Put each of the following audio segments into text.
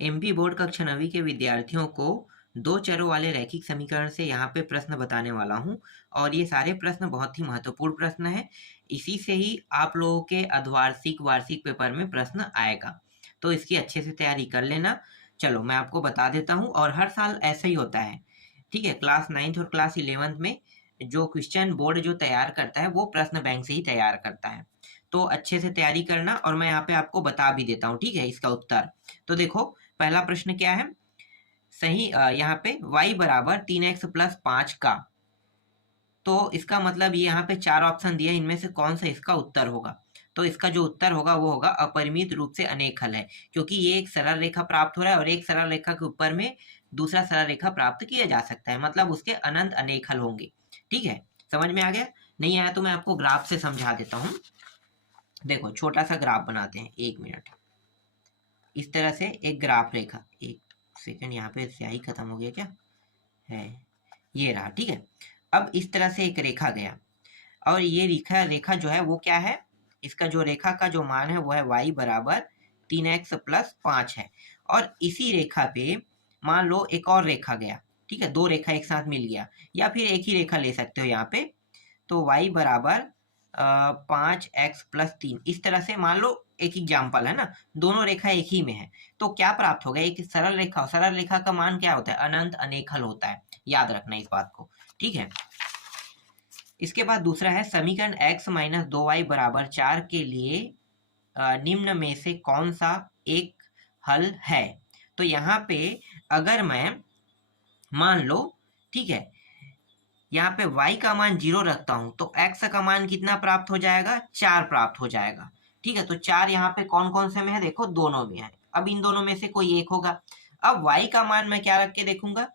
MP board कक्षा 9वीं के विद्यार्थियों को दो चरों वाले रैखिक समीकरण से यहाँ पे प्रश्न बताने वाला हूँ और ये सारे प्रश्न बहुत ही महत्वपूर्ण प्रश्न हैं। इसी से ही आप लोगों के अर्धवार्षिक वार्षिक पेपर में प्रश्न आएगा, तो इसकी अच्छे से तैयारी कर लेना। चलो मैं आपको बता देता हूँ और हर साल ऐसा ही होता है, ठीक है। क्लास 9th और क्लास 11th में जो क्वेश्चन बोर्ड जो तैयार करता है वो प्रश्न बैंक से ही तैयार करता है, तो अच्छे से तैयारी करना और मैं यहाँ पे आपको बता भी देता हूँ, ठीक है, इसका उत्तर। तो देखो पहला प्रश्न क्या है, सही यहाँ पे y बराबर 3x प्लस 5 का, तो इसका मतलब ये यहाँ पे चार ऑप्शन दिया, इनमें से कौन सा इसका उत्तर होगा। तो इसका जो उत्तर होगा वो होगा अपरिमित रूप से अनेक हल है, क्योंकि ये एक सरल रेखा प्राप्त हो रहा है और एक सरल रेखा के ऊपर में दूसरा सरल रेखा प्राप्त किया जा सकता है, मतलब उसके अनंत अनेक हल होंगे। ठीक है, समझ में आ गया? नहीं आया तो मैं आपको ग्राफ से समझा देता हूँ। देखो छोटा सा ग्राफ बनाते हैं, 1 मिनट। इस तरह से एक ग्राफ रेखा, एक सेकंड, यहाँ पे स्याही खत्म हो गया क्या है, ये रहा, ठीक है। अब इस तरह से एक रेखा गया और ये रेखा जो है वो क्या है, इसका जो रेखा का जो मान है वो है y बराबर 3x प्लस 5 है। और इसी रेखा पे मान लो एक और रेखा गया, ठीक है, दो रेखा एक साथ मिल गया, या फिर एक ही रेखा ले सकते हो यहाँ पे। तो y बराबर 5x प्लस 3, इस तरह से मान लो एक एग्जाम्पल है ना, दोनों रेखा एक ही में है, तो क्या प्राप्त होगा, एक सरल रेखा, सरल रेखा का मान क्या होता है, अनंत अनेक हल होता है, याद रखना इस बात को, ठीक है। इसके बाद दूसरा है समीकरण x माइनस 2y बराबर 4 के लिए निम्न में से कौन सा एक हल है। तो यहाँ पे अगर मैं मान लो, ठीक है, यहाँ पे y का मान 0 रखता हूं तो x का मान कितना प्राप्त हो जाएगा, 4 प्राप्त हो जाएगा, ठीक है। तो 4 यहाँ पे कौन कौन से में है, देखो दोनों में है, अब इन दोनों में से कोई एक होगा। अब y का मान मैं क्या रख के देखूंगा,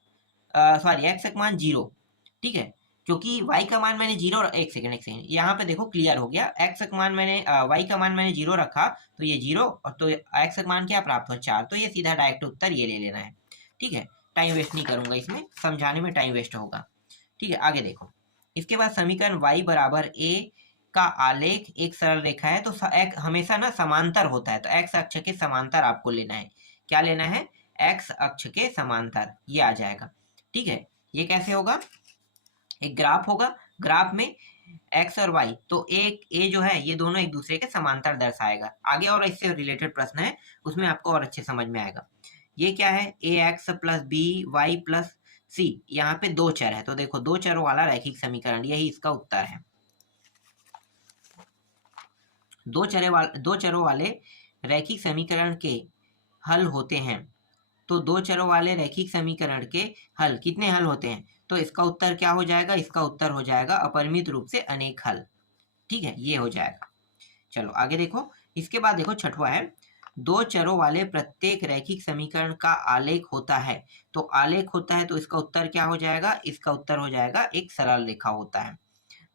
सॉरी x का मान 0, ठीक है, क्योंकि y का मान मैंने 0, एक सेकंड यहाँ पे देखो क्लियर हो गया, x का मान मैंने y का मान मैंने 0 रखा तो ये 0, और तो x का मान क्या प्राप्त हो, 4, तो ये सीधा डायरेक्ट उत्तर ये ले लेना है, ठीक है। टाइम वेस्ट नहीं करूंगा, इसमें समझाने में टाइम वेस्ट होगा, ठीक है। आगे देखो, इसके बाद समीकरण y बराबर a का आलेख एक सरल रेखा है, तो एक हमेशा ना समांतर होता है, तो x अक्ष के समांतर आपको लेना है, क्या लेना है, x अक्ष के समांतर, ये आ जाएगा, ठीक है। ये कैसे होगा, एक ग्राफ होगा, ग्राफ में x और y, तो एक a जो है ये दोनों एक दूसरे के समांतर दर्शाएगा। आगे और इससे रिलेटेड प्रश्न है, उसमें आपको और अच्छे समझ में आएगा। ये क्या है, ax plus b y plus c, यहाँ पे दो चर है, तो देखो दो चरों वाला रैखिक समीकरण, यही इसका उत्तर है। दो चरों वाले रैखिक समीकरण के हल होते हैं, तो दो चरों वाले रैखिक समीकरण के हल कितने हल होते हैं, तो इसका उत्तर क्या हो जाएगा, इसका उत्तर हो जाएगा अपरिमित रूप से अनेक हल, ठीक है, ये हो जाएगा। चलो आगे देखो, इसके बाद देखो छठवां है, दो चरों वाले प्रत्येक रैखिक समीकरण का आलेख होता है, तो आलेख होता है तो इसका उत्तर क्या हो जाएगा, इसका उत्तर हो जाएगा एक सरल रेखा होता है,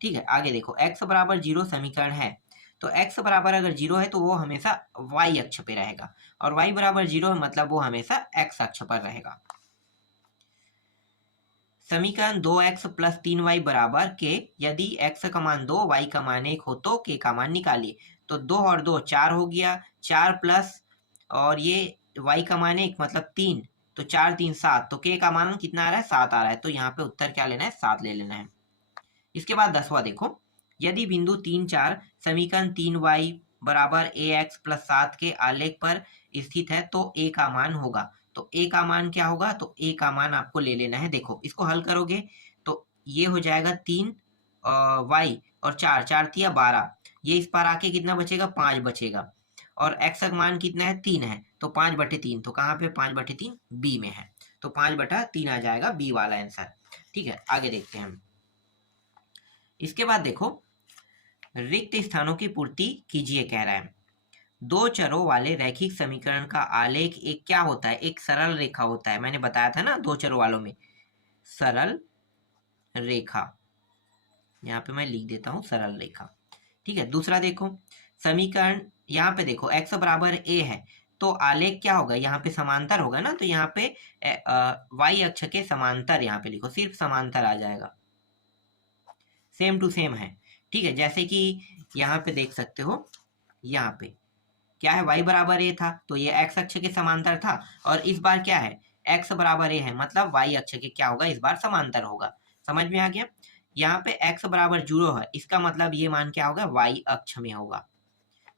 ठीक है। आगे देखो x बराबर 0 समीकरण है, तो x बराबर अगर 0 है तो वो हमेशा y अक्ष पे रहेगा, और y बराबर 0 है मतलब वो हमेशा x अक्ष पर रहेगा। समीकरण 2x प्लस 3y बराबर के, यदि x का मान 2 y का मान 1 हो तो k का मान निकालिए। तो 2 और 2 4 हो गया, 4 प्लस और ये y का मान 1 मतलब 3, तो 4 3 7, तो k का मान कितना आ रहा है, 7 आ रहा है, तो यहाँ पे उत्तर क्या लेना है, 7 ले लेना है। इसके बाद 10वां देखो, यदि बिंदु 3 4 समीकरण 3y बराबर ax प्लस 7 के आलेख पर स्थित है तो a का मान होगा, तो a का मान क्या होगा, तो a का मान आपको ले लेना है। देखो इसको हल करोगे तो ये हो जाएगा 3 y और 4 4 तिया 12, ये इस पर आके कितना बचेगा, 5 बचेगा, और x का मान कितना है, 3 है, तो 5/3, तो कहाँ पे 5/3 b में है, तो 5/3 आ जाएगा बी वाला आंसर, ठीक है। आगे देखते हैं हम, इसके बाद देखो रिक्त स्थानों की पूर्ति कीजिए कह रहा है। दो चरों वाले रैखिक समीकरण का आलेख एक क्या होता है, एक सरल रेखा होता है, मैंने बताया था ना दो चरों वालों में सरल रेखा, यहाँ पे मैं लिख देता हूं सरल रेखा, ठीक है। दूसरा देखो समीकरण, यहाँ पे देखो x बराबर a है, तो आलेख क्या होगा, यहाँ पे समांतर होगा ना, तो यहाँ पे y अक्ष के समांतर, यहाँ पे लिखो सिर्फ समांतर आ जाएगा, सेम टू सेम है, ठीक है। जैसे कि यहाँ पे देख सकते हो, यहाँ पे क्या है, y बराबर a था तो ये x अक्ष के समांतर था, और इस बार क्या है, x बराबर a है, मतलब y अक्ष के क्या होगा, इस बार समांतर होगा। समझ में आ गया। यहाँ पे x बराबर 0 है, इसका मतलब ये मान क्या होगा, y अक्ष में होगा,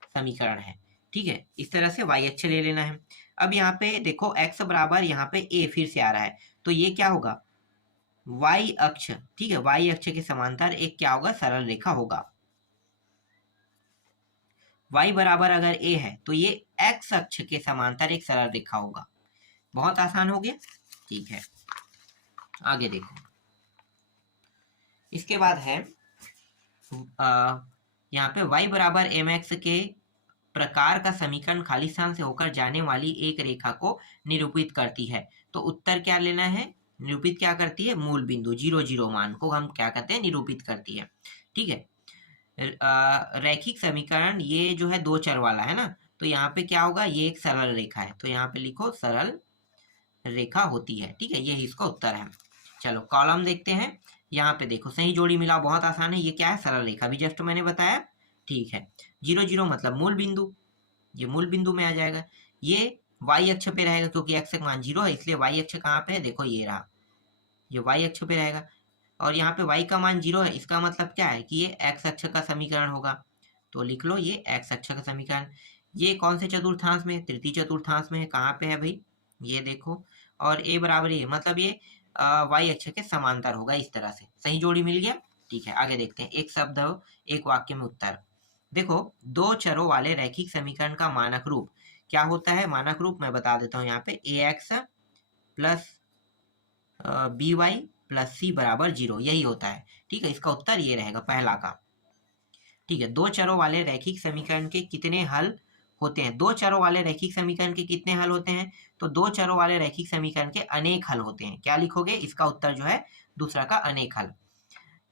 समीकरण है। ठीक है, इस तरह से y अक्ष ले लेना है। अब यहाँ पे देखो x बराबर यहाँ पे a फिर से आ रहा है, तो ये क्या होगा, y अक्ष। ठीक है, y अक्ष के समांतर एक क्या होगा, सरल रेखा होगा। y बराबर अगर a है तो ये x अक्ष के समांतर एक सरल रेखा होगा। बहुत आसान हो गया। ठीक है, आगे देखो। इसके बाद है यहाँ पे y बराबर mx के प्रकार का समीकरण खाली स्थान से होकर जाने वाली एक रेखा को निरूपित करती है। तो उत्तर क्या लेना है, निरूपित क्या करती है, मूल बिंदु 0 0 मान को हम क्या कहते हैं, निरूपित करती है। ठीक है, रैखिक समीकरण ये जो है दो चर वाला है ना, तो यहाँ पे क्या होगा, ये एक सरल रेखा है, तो यहाँ पे लिखो सरल रेखा होती है। ठीक है, यही इसका उत्तर है। चलो कॉलम देखते हैं। यहाँ पे देखो सही जोड़ी मिला, बहुत आसान है। ये क्या है, सरल रेखा, भी जस्ट मैंने बताया। ठीक है, 0 0 मतलब मूल बिंदु, ये मूल बिंदु में आ जाएगा। ये y अक्ष पे रहेगा क्योंकि x का मान 0 है, इसलिए y अक्ष कहाँ पे है, देखो ये रहा, ये y अक्ष पे रहेगा। और यहाँ पे y का मान 0 है, इसका मतलब क्या है कि ये x अक्ष का समीकरण होगा, तो लिख लो ये x अक्ष का समीकरण। ये कौन से चतुर्थांश में, तृतीय चतुर्थांश में है, कहाँ पे है भाई, ये देखो। और a बराबर ये मतलब ये y अक्ष के समांतर होगा, इस तरह से सही जोड़ी मिल गया। ठीक है, आगे देखते हैं। एक शब्द एक वाक्य में उत्तर। देखो, दो चरों वाले रैखिक समीकरण का मानक रूप क्या होता है, मानक रूप मैं बता देता हूँ यहाँ पे, ax plus by plus c बराबर 0, यही होता है। ठीक है, इसका उत्तर ये रहेगा पहला का। ठीक है, दो चरों वाले रैखिक समीकरण के कितने हल होते हैं, दो चरों वाले रैखिक समीकरण के कितने हल होते हैं, तो दो चरों वाले रैखिक समीकरण के अनेक हल होते हैं। क्या लिखोगे, इसका उत्तर जो है दूसरा का अनेक हल।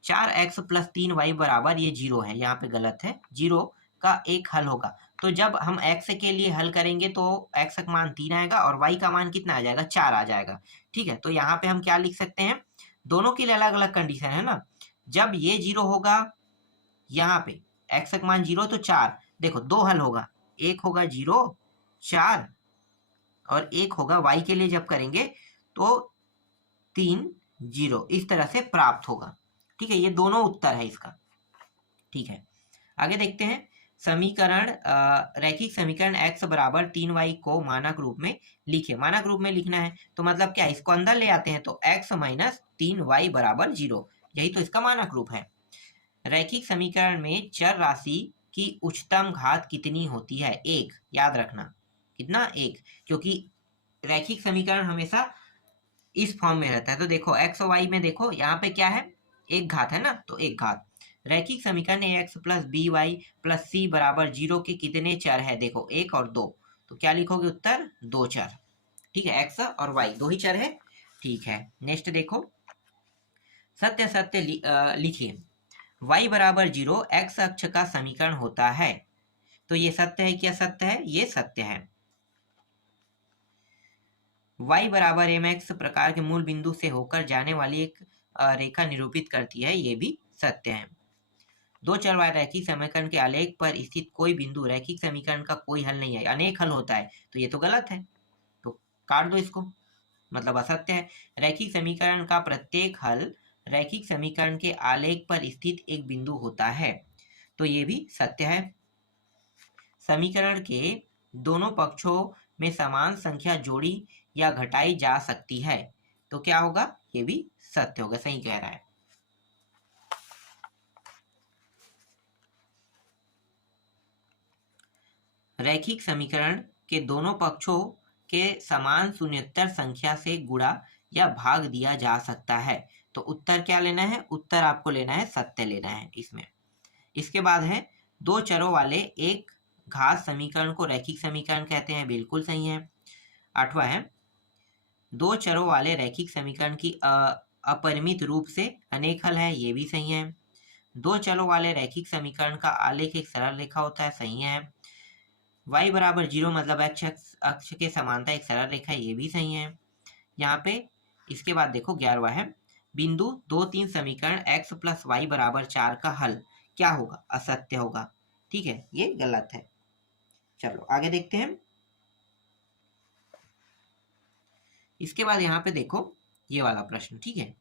4x प्लस 3y बराबर ये 0 है, यहाँ पे गलत है, 0 का एक हल होगा। तो जब हम x के लिए हल करेंगे तो x का मान 3 आएगा और y का मान कितना आ जाएगा, 4 आ जाएगा। ठीक है, तो यहाँ पे हम क्या लिख सकते हैं, दोनों के लिए अलग अलग कंडीशन है ना। जब ये 0 होगा, यहाँ पे x का मान 0 तो 4, देखो दो हल होगा, एक होगा 0 4 और एक होगा y के लिए जब करेंगे तो 3 0, इस तरह से प्राप्त होगा। ठीक है, ये दोनों उत्तर है इसका। ठीक है, आगे देखते हैं। समीकरण रैखिक समीकरण x बराबर 3y को मानक रूप में लिखे। मानक रूप में लिखना है तो मतलब क्या, इसको अंदर ले आते हैं तो x माइनस 3y बराबर 0, यही तो इसका मानक रूप है। रैखिक समीकरण में चर राशि की उच्चतम घात कितनी होती है, 1, याद रखना, कितना, 1, क्योंकि रैखिक समीकरण हमेशा इस फॉर्म में रहता है। तो देखो x और y में देखो, यहाँ पे क्या है, एक घात है ना, तो एक घात। रैखिक समीकरण ax plus b y plus c बराबर 0 के कितने चर है, देखो 1 और 2, तो क्या लिखोगे उत्तर, 2 चर। ठीक है, x और y दो ही चर है। ठीक है, नेक्स्ट देखो, सत्य सत्य लिखिए। y बराबर 0 x अक्ष का समीकरण होता है, तो ये सत्य है क्या, सत्य है, ये सत्य है। y बराबर mx प्रकार के मूल बिंदु से होकर जाने वाली एक रेखा निरूपित करती है, ये भी सत्य है। दो चर वाले रैखिक समीकरण के आलेख पर स्थित कोई बिंदु रैखिक समीकरण का कोई हल नहीं है, अनेक हल होता है, तो ये तो गलत है, तो काट दो इसको, मतलब असत्य है। रैखिक समीकरण का प्रत्येक हल रैखिक समीकरण के आलेख पर स्थित एक बिंदु होता है, तो ये भी सत्य है। समीकरण के दोनों पक्षों में समान संख्या जोड़ी या घटाई जा सकती है, तो क्या होगा, ये भी सत्य होगा, सही कह रहा है। रैखिक समीकरण के दोनों पक्षों के समान शून्येतर संख्या से गुणा या भाग दिया जा सकता है, तो उत्तर क्या लेना है, उत्तर आपको लेना है सत्य लेना है इसमें। इसके बाद है, दो चरों वाले एक घात समीकरण को रैखिक समीकरण कहते हैं, बिल्कुल सही है। 8वां है, दो चरों वाले रैखिक समीकरण की अपरिमित रूप से अनेक हल है, ये भी सही है। दो चरों वाले रैखिक समीकरण का आलेख एक सरल रेखा होता है, सही है। y बराबर 0 मतलब x अक्ष के समांतर एक सरल रेखा है, ये भी सही है। यहाँ पे इसके बाद देखो 11वां है, बिंदु 2 3 समीकरण x प्लस वाई बराबर 4 का हल क्या होगा, असत्य होगा। ठीक है, ये गलत है। चलो आगे देखते हैं। इसके बाद यहाँ पे देखो ये वाला प्रश्न, ठीक है।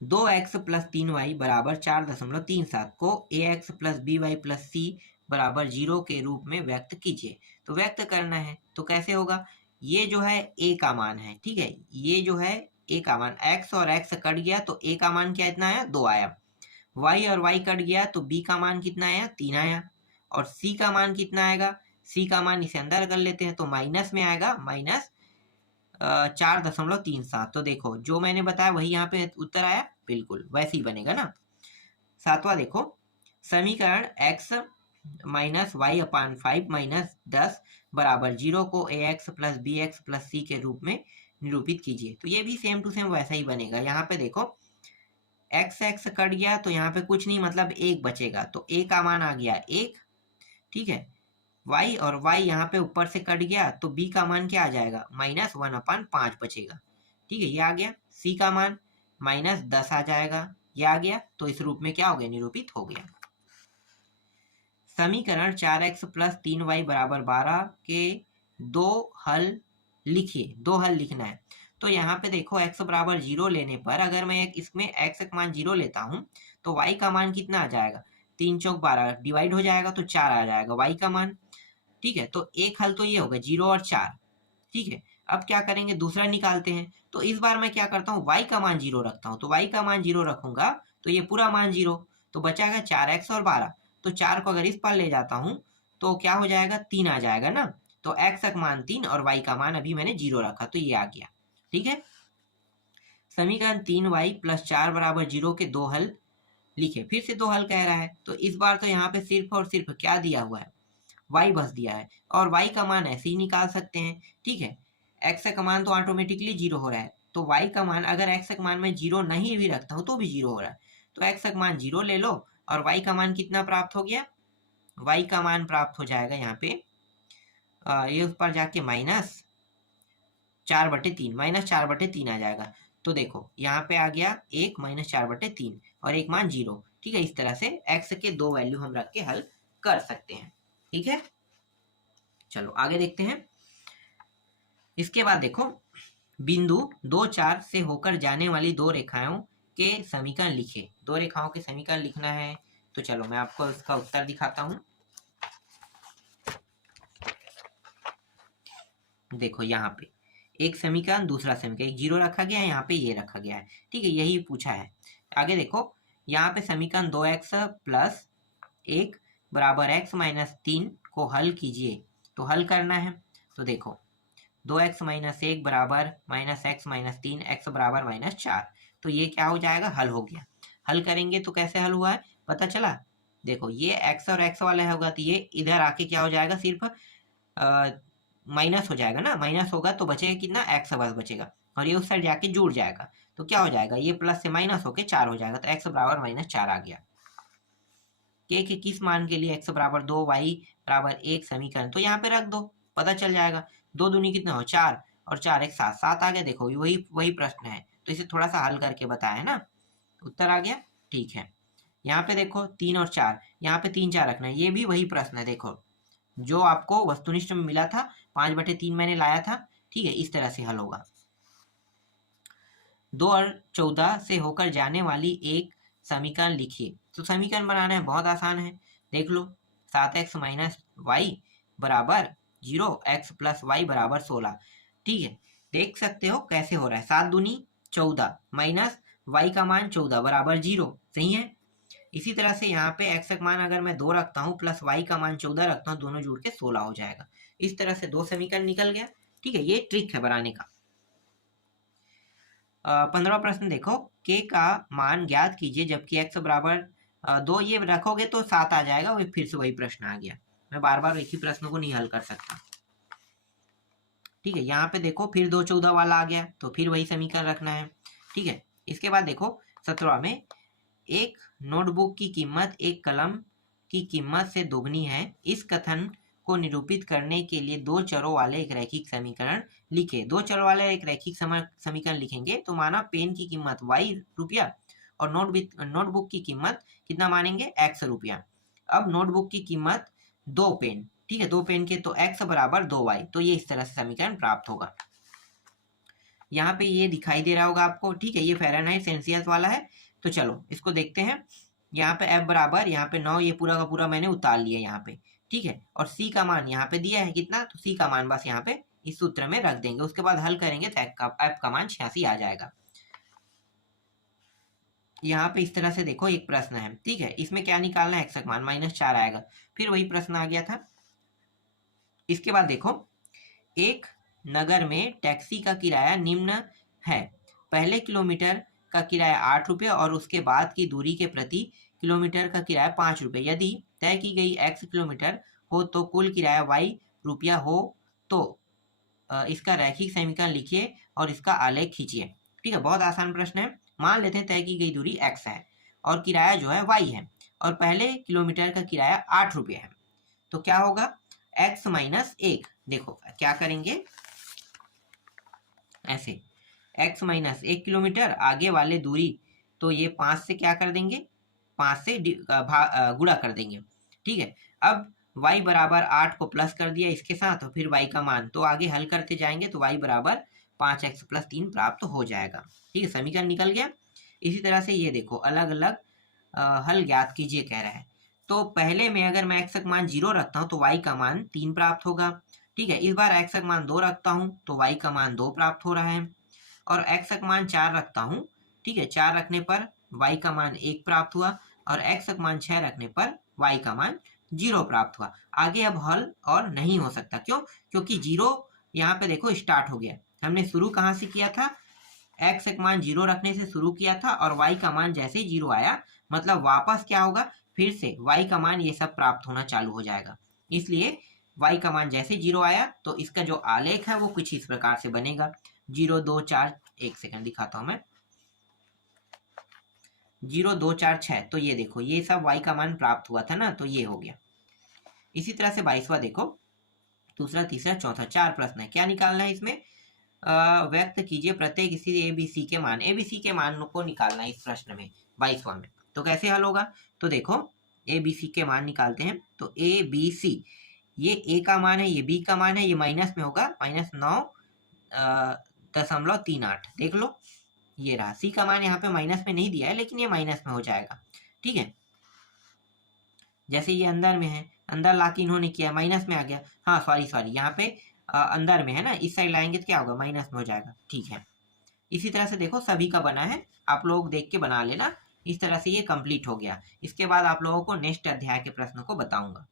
2x प्लस 3y बराबर 4.37 को ax plus b y plus c बराबर 0 के रूप में व्यक्त कीजिए। तो व्यक्त करना है तो कैसे होगा, ये जो है a का मान है, ठीक है, ये जो है a का मान, x और x कट गया तो a का मान क्या इतना आया, 2 आया। y और y कट गया तो b का मान कितना आया, 3 आया। और c का मान कितना आएगा, c का मान इसे अंदर कर लेते हैं तो माइनस में आएगा, माइनस 4.37। तो देखो जो मैंने बताया वही यहाँ पे उत्तर आया, बिल्कुल वैसे ही बनेगा ना। सातवां देखो, समीकरण x माइनस वाई अपान 5 माइनस 10 बराबर 0 को ax plus b x plus c के रूप में निरूपित कीजिए। तो ये भी सेम टू सेम वैसा ही बनेगा। यहाँ पे देखो x कट गया तो यहाँ पे कुछ नहीं, मतलब 1 बचेगा, तो a का मान आ गया 1, ठीक है। y और y यहाँ पे ऊपर से कट गया तो b का मान क्या आ जाएगा, माइनस 1/5 बचेगा, ठीक है, ये आ गया। c का मान माइनस 10 आ जाएगा, ये आ गया। तो इस रूप में क्या हो गया, निरूपित हो गया। समीकरण 4x प्लस 3y बराबर 12 के दो हल लिखिए, दो हल लिखना है। तो यहाँ पे देखो x बराबर 0 लेने पर अगर मैं इसमें x का मान 0 लेता हूँ तो y का मान कितना आ जाएगा, 3 चौक 12 डिवाइड हो जाएगा तो 4 आ जाएगा y का मान, ठीक है। तो एक हल तो ये होगा 0 और 4, ठीक है। अब क्या करेंगे, दूसरा निकालते हैं। तो इस बार मैं क्या करता हूँ, y का मान 0 रखता हूँ। तो y का मान 0 रखूंगा तो ये पूरा मान 0, तो बचाएगा 4x और 12। तो 4 को अगर इस पर ले जाता हूँ तो क्या हो जाएगा, 3 आ जाएगा ना। तो x का मान 3 और y का मान अभी मैंने 0 रखा तो ये आ गया, ठीक है। समीकरण 3y प्लस 4 बराबर 0 के दो हल लिखे। फिर से दो हल कह रहा है तो इस बार तो यहाँ पे सिर्फ और सिर्फ क्या दिया हुआ है, y बस दिया है और y का मान ऐसे ही निकाल सकते हैं, ठीक है। x का मान तो ऑटोमेटिकली 0 हो रहा है, तो y का मान अगर x का मान मैं 0 नहीं भी रखता हूँ तो भी 0 हो रहा है। तो x का मान 0 ले लो और y का मान कितना प्राप्त हो गया, y का मान प्राप्त हो जाएगा यहाँ पे ये उस पर जाके माइनस 4/3, माइनस 4/3 आ जाएगा। तो देखो यहाँ पे आ गया 1 माइनस 4/3 और एक मान 0, ठीक है। इस तरह से x के दो वैल्यू हम रख के हल कर सकते हैं, ठीक है। चलो आगे देखते हैं। इसके बाद देखो बिंदु 2 4 से होकर जाने वाली दो रेखाओं के समीकरण लिखे। दो रेखाओं के समीकरण लिखना है तो चलो मैं आपको इसका उत्तर दिखाता हूं। देखो यहाँ पे एक समीकरण दूसरा समीकरण, एक 0 रखा गया है, यहाँ पे ये रखा गया है, ठीक है, यही पूछा है। आगे देखो यहाँ पे समीकरण 2x प्लस 1 बराबर x माइनस 3 को हल कीजिए। तो हल करना है तो देखो 2x माइनस 1 बराबर माइनस एक्स माइनस 3, एक्स बराबर माइनस 4। तो ये क्या हो जाएगा, हल हो गया। हल करेंगे तो कैसे हल हुआ है पता चला, देखो ये x और x वाला होगा तो ये इधर आके क्या हो जाएगा, सिर्फ माइनस हो जाएगा ना, माइनस होगा तो बचेगा कितना, x बस बचेगा और ये उस साइड जाके जुड़ जाएगा तो क्या हो जाएगा, ये प्लस से माइनस होके 4 हो जाएगा। तो x बराबर माइनस 4 आ गया। k के किस मान के लिए x बराबर 2 y बराबर 1 समीकरण, तो यहाँ पे रख दो, पता चल जाएगा। 2 दूनी कितना हो 4 और 4 एक 7, 7 आ गया। देखो वही वही प्रश्न है तो इसे थोड़ा सा हल करके बताया है ना, उत्तर आ गया, ठीक है। यहाँ पे देखो 3 और 4, यहाँ पे 3 4 रखना है, ये भी वही प्रश्न है। देखो जो आपको वस्तुनिष्ठ में मिला था 5/3 मैंने लाया था, ठीक है, इस तरह से हल होगा। 2 और 14 से होकर जाने वाली एक समीकरण लिखिए। तो समीकरण बनाना है बहुत आसान है, देख लो 7x माइनस वाई बराबर 0, x प्लस वाई बराबर 16, ठीक है। देख सकते हो कैसे हो रहा है, 7 दूनी 14 माइनस y का मान 14 बराबर 0, सही है। इसी तरह से यहाँ पे x का मान अगर मैं 2 रखता हूँ प्लस y का मान 14 रखता हूँ, दोनों जुड़ के 16 हो जाएगा। इस तरह से दो समीकरण निकल गया, ठीक है, ये ट्रिक है बनाने का। 15वां प्रश्न देखो, k का मान ज्ञात कीजिए जबकि x बराबर 2, ये रखोगे तो 7 आ जाएगा। वो फिर से वही प्रश्न आ गया, मैं बार बार एक ही प्रश्न को नहीं हल कर सकता, ठीक है। यहाँ पे देखो फिर 2 14 वाला आ गया तो फिर वही समीकरण रखना है, ठीक है। इसके बाद देखो 17 में, एक नोटबुक की कीमत एक कलम की कीमत से दोगुनी है, इस कथन को निरूपित करने के लिए दो चरों वाले एक रैखिक समीकरण लिखे। दो चरों वाले एक रैखिक समीकरण लिखेंगे तो माना पेन की कीमत ₹y और नोटबुक की कीमत कितना मानेंगे, x रुपया। अब नोटबुक की कीमत 2 पेन, ठीक है, 2 पेन के तो x बराबर 2y, तो ये इस तरह से समीकरण प्राप्त होगा। यहाँ पे ये दिखाई दे रहा होगा आपको, ठीक है, ये फ़ारेनहाइट सेल्सियस वाला है। तो चलो इसको देखते हैं। यहाँ पे F बराबर, यहाँ पे 9, ये पूरा का पूरा मैंने उतार लिया यहाँ पे, ठीक है, और C का मान यहाँ पे दिया है कितना, तो C का मान बस यहाँ पे इस सूत्र में रख देंगे। उसके बाद हल करेंगे तो F का मान 86 आ जाएगा। यहाँ पे इस तरह से देखो एक प्रश्न है, ठीक है, इसमें क्या निकालना है, x का मान -4 आएगा। फिर वही प्रश्न आ गया था। इसके बाद देखो, एक नगर में टैक्सी का किराया निम्न है। पहले किलोमीटर का किराया 8 रुपये और उसके बाद की दूरी के प्रति किलोमीटर का किराया 5 रुपये। यदि तय की गई x किलोमीटर हो तो कुल किराया y रुपया हो तो इसका रैखिक समीकरण लिखिए और इसका आलेख खींचिए। ठीक है, बहुत आसान प्रश्न है। मान लेते हैं तय की गई दूरी x है और किराया जो है y है और पहले किलोमीटर का किराया 8 रुपये है। तो क्या होगा, x माइनस 1। देखो क्या करेंगे, ऐसे x माइनस 1 किलोमीटर, आगे वाले दूरी तो ये 5 से क्या कर देंगे, 5 से गुणा कर देंगे। ठीक है, अब y बराबर 8 को प्लस कर दिया इसके साथ और फिर y का मान, तो आगे हल करते जाएंगे तो y बराबर 5x + 3 प्राप्त हो जाएगा। ठीक है, समीकरण निकल गया। इसी तरह से ये देखो अलग अलग हल ज्ञात कीजिए कह रहा है। तो पहले में अगर मैं x का मान 0 रखता हूँ तो y का मान 3 प्राप्त होगा। ठीक है, इस बार x का मान 2 रखता हूँ तो y का मान 2 प्राप्त हो रहा है और x का मान 4 रखता हूँ। ठीक है, 4 रखने पर y का मान 1 प्राप्त हुआ और x का मान 6 रखने पर y का मान 0 प्राप्त हुआ। आगे अब हल और नहीं हो सकता, क्यों, क्योंकि 0 यहाँ पे देखो स्टार्ट हो गया। हमने शुरू कहाँ से किया था, x का मान 0 रखने से शुरू किया था और y का मान जैसे ही 0 आया, मतलब वापस क्या होगा, फिर से y का मान ये सब प्राप्त होना चालू हो जाएगा। इसलिए y का मान जैसे 0 आया तो इसका जो आलेख है वो कुछ इस प्रकार से बनेगा। 0 2 4, 1 सेकंड दिखाता हूं मैं, 0 2 4 6, तो ये देखो ये सब y का मान प्राप्त हुआ था ना, तो ये हो गया। इसी तरह से 22वां देखो, दूसरा तीसरा चौथा 4 प्रश्न है। क्या निकालना है इसमें, व्यक्त कीजिए प्रत्येक स्थिति ABC के मान। ABC के मान को निकालना है इस प्रश्न में 22वां में। तो कैसे हल होगा, तो देखो ABC के मान निकालते हैं। तो ABC, ये A का मान है, ये B का मान है, ये माइनस में होगा -9.38। देख लो ये रहा। C का मान यहाँ पे माइनस में नहीं दिया है लेकिन ये माइनस में हो जाएगा। ठीक है, जैसे ये अंदर में है, अंदर ला के इन्होंने किया माइनस में आ गया। हाँ सॉरी यहाँ पे अंदर में है ना, इस साइड लाएंगे तो क्या होगा, माइनस में हो जाएगा। ठीक है, इसी तरह से देखो सभी का बना है, आप लोग देख के बना लेना। इस तरह से ये कंप्लीट हो गया। इसके बाद आप लोगों को नेक्स्ट अध्याय के प्रश्न को बताऊंगा।